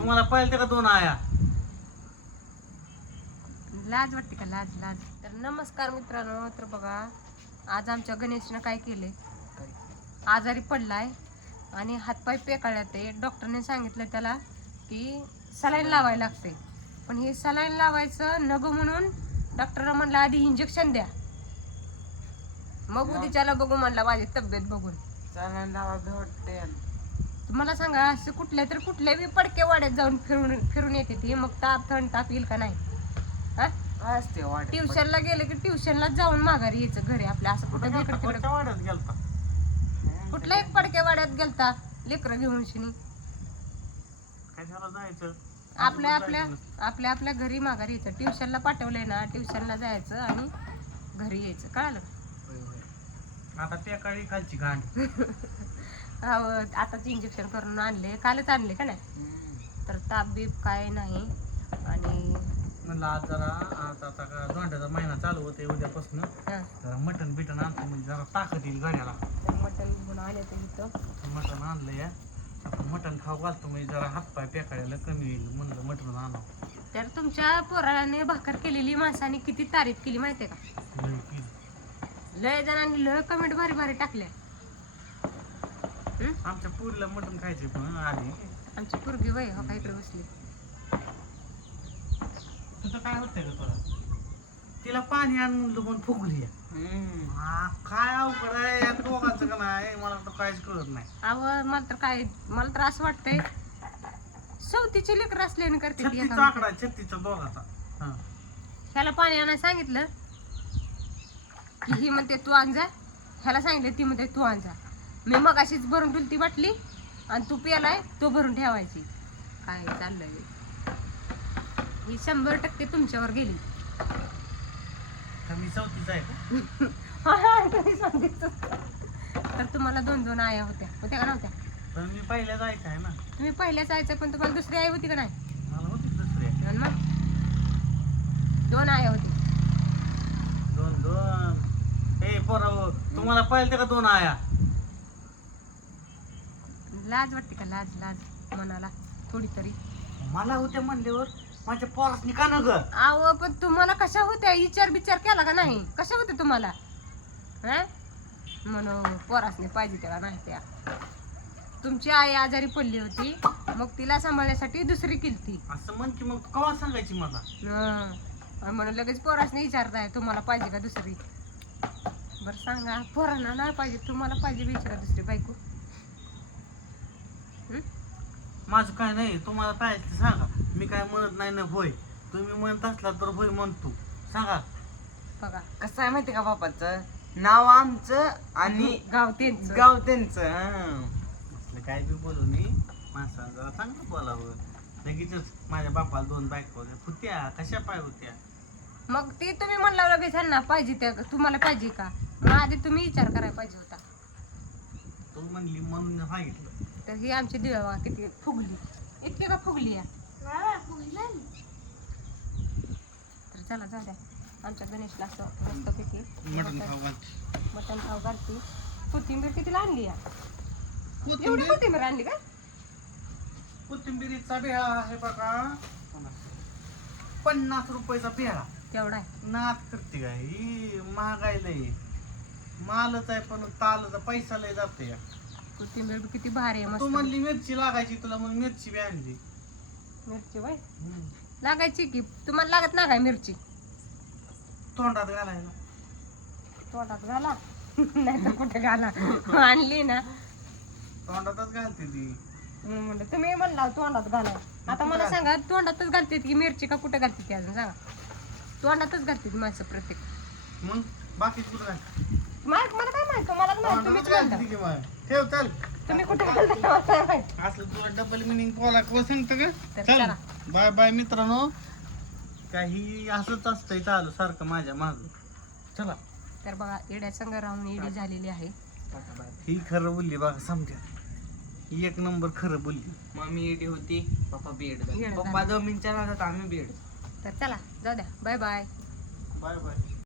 तुम्हाला पाहिजे का दोन आया? लाज वाटते का? लाज लाज. तर नमस्कार मित्रांनो. तर बघा आज आमच्या गणेशनं काय केले, आजारी पडलाय आणि हातपाय पेकाळ्यात आहे. डॉक्टरने सांगितलं त्याला की सलाईन लावायला लागते, पण हे सलाईन लावायचं नको म्हणून डॉक्टर म्हणला आधी इंजेक्शन द्या, मग उद्याच्याला बघू म्हणला माझी तब्येत बघून. सलाईन लावायला वाटते. तुम्हाला सांगा असं कुठल्या बी पडके वाड्यात जाऊन फिरून येते ती, मग थंड ताप येईल का नाही? हा काय असते वाटत? ट्युशनला गेले की ट्युशनला जाऊन माघारी यायचं घरी आपल्या. असं कुठं इकडे तिकडे कोणत्या वाड्यात गेलता? कुठल्या एक पडक्या वाड्यात गेलता लेकरं घेऊन शिनी? कशाला जायचं? आपल्या आपल्या आपल्या आपल्या घरी माघारी यायचं. ट्युशनला पाठवलंय ना, ट्युशनला जायचं आणि घरी यायचं. कळालं? आता त्या काळी खालची घाण. आताच इंजेक्शन करून आणले, कालच आणले का नाही. तर ताप बीप काय नाही. आणि म्हणलं आज आता का दोंड्याचा महिना चालू होते उद्यापासून, हं, जरा मटण बिटन आणतो म्हणजे जरा ताकद येईल गाड्याला. तर मटण घेऊन आले तर इथं. मटण आणलंय, आपण मटण खाऊ घालतो म्हणजे जरा हातपाय पेकायला कमी येईल म्हणलं मटण आणावं. तर तुमच्या पोराने भाकर केलेली माणसाने किती तारीफ केली माहितीये का? लय की. लय जणांनी लय कमेंट भारी भारी टाकल्या. आमच्या पुरीला मटण खायचे पण आधी. आमची पोरगी वय हो का इकडे बसली. तुझं काय होतंय का तुला? तिला पाणी आण म्हणलं पण फुगली. काय अवघड आहे या दोघांचं का नाही, मला तर काहीच कळत नाही. अव मला तर असं वाटतंय सवतीची लेकर असल्याने करते ती छत्तीचा एका. आकडा आहे, छत्तीचा दोघाचा. हा. ह्याला पाणी आणायला सांगितलं की ही म्हणते तू आण जा, ह्याला सांगितलं ती म्हणते तू आण जा. मी मग अशीच भरून ठेवली ती बाटली आणि तू प्यालाय तो भरून ठेवायची. काय चाललंय ही 100% तुमच्यावर गेली. तर मी चौथीचा आहे का? तुम्ही सांगितलं. तर तुम्हाला 2 आया होत्या का नव्हत्या? पण मी पहिल्या जायचं आहे ना. तुम्ही पहिल्या जायचं, पण तुम्हाला दुसरी आई होती का नाही? मला होती दुसरी. आणि मग 2 आया होती. दोन ए पोराव, तुम्हाला पाहिजे का दोन आया? लाज वाटते का? लाज लाज मनाला थोडी तरी. मला होत्या म्हणल्यावर माझ्या पोरासनी का न ग? आव पण तुम्हाला कशा होत्या? विचार केला का नाही? कशा होत्या तुम्हाला? म्हणून पोरासने पाहिजे त्याला नाही. त्या तुमची आई आजारी पडली होती, मग तिला सांभाळण्यासाठी दुसरी केलती. असं म्हण की, मग कवा सांगायची मला? आणि म्हणून लगेच पोरासने विचारताय तुम्हाला पाहिजे का दुसरी. बरं सांगा, पोरांना नाही पाहिजे, तुम्हाला पाहिजे विचारा दुसरी बायको. माझं काय नाही, तुम्हाला पाहिजे सांगा. मी काय म्हणत नाही ना होय. तुम्ही म्हणत असला तर होय म्हणतो. सांगा. बघा कसं आहे माहिती का बापाचं नाव आमचं आणि गाव त्यांचं. गाव त्यांचं. असलं काय बी बोलू मी, माणसाला जरा चांगलं बोलावं. लगेचच माझ्या बापाला 2 बायको होत्या, कशा पाय होत्या. मग ते तुम्ही म्हणला लगेच ह्यांना पाहिजे त्या, तुम्हाला पाहिजे का? मग आधी तुम्ही विचार करायला पाहिजे होता. तू म्हणली म्हणून सांगितलं. तर ही आमची दिवा किती फुगली, इतके का फुगली या. तर चला जाऊ द्या. आमच्या गणेशला असं मस्तपैकी मटण खाऊ घालते. मटण खाऊ घालते. कोथिंबीर कितीला आणली या? एवढी कोथिंबीर कोथिंबीर आणली का? कोथिंबीरीचा बिळा आहे बघा, 50 रुपयाचा बिळा. तेवढा आहे. नाक करते काय ही, महागाई लय. मालच आहे पण तालचा पैसा लय जाते या. कोथिंबीर बी किती भारी आहे. तू मस्त म्हणली मिरची लागायची तुला, म्हणून मिरची बी आणली. मिरची वय लागायची की, तुम्हाला लागत ना काय मिरची? तोंडात घालायला. तोंडात घाला नाही तर कुठे घाला. आणली ना तोंडातच घालते ती. म्हणून म्हणलं तुम्ही म्हणला तोंडात घाला. आता मला सांगा, तोंडातच घालते की मिरची का कुठे घालते ती? अजून सांगा. तोंडातच घालते ती माणसं प्रत्येक. मग बाकी कुठं घालते? मला काय माहित, मला नाही माहित. तुम्हीच तोंडातच म्हणता. घालते की मग. ठेव चल. तुम्ही कुठे घालता मला काय माहित. असलं तुला डबल मिनिंग बोला कोण सांगतं तर का? चल चला. बाय बाय मित्रांनो. काही असंच असतंय चालू सारखं माझ्या माग. चला. तर बघा येड्या संघ राहून येडी झालेली आहे. ही खरं बोलली बघा, समजा ही 1 नंबर खरं बोलली. मम्मी एडी होती, पप्पा बीएड. बीएड पप्पा 2 मिनिटच्या नादात आम्ही बीएड. तर चला जाऊ द्या. Bye bye. Bye bye.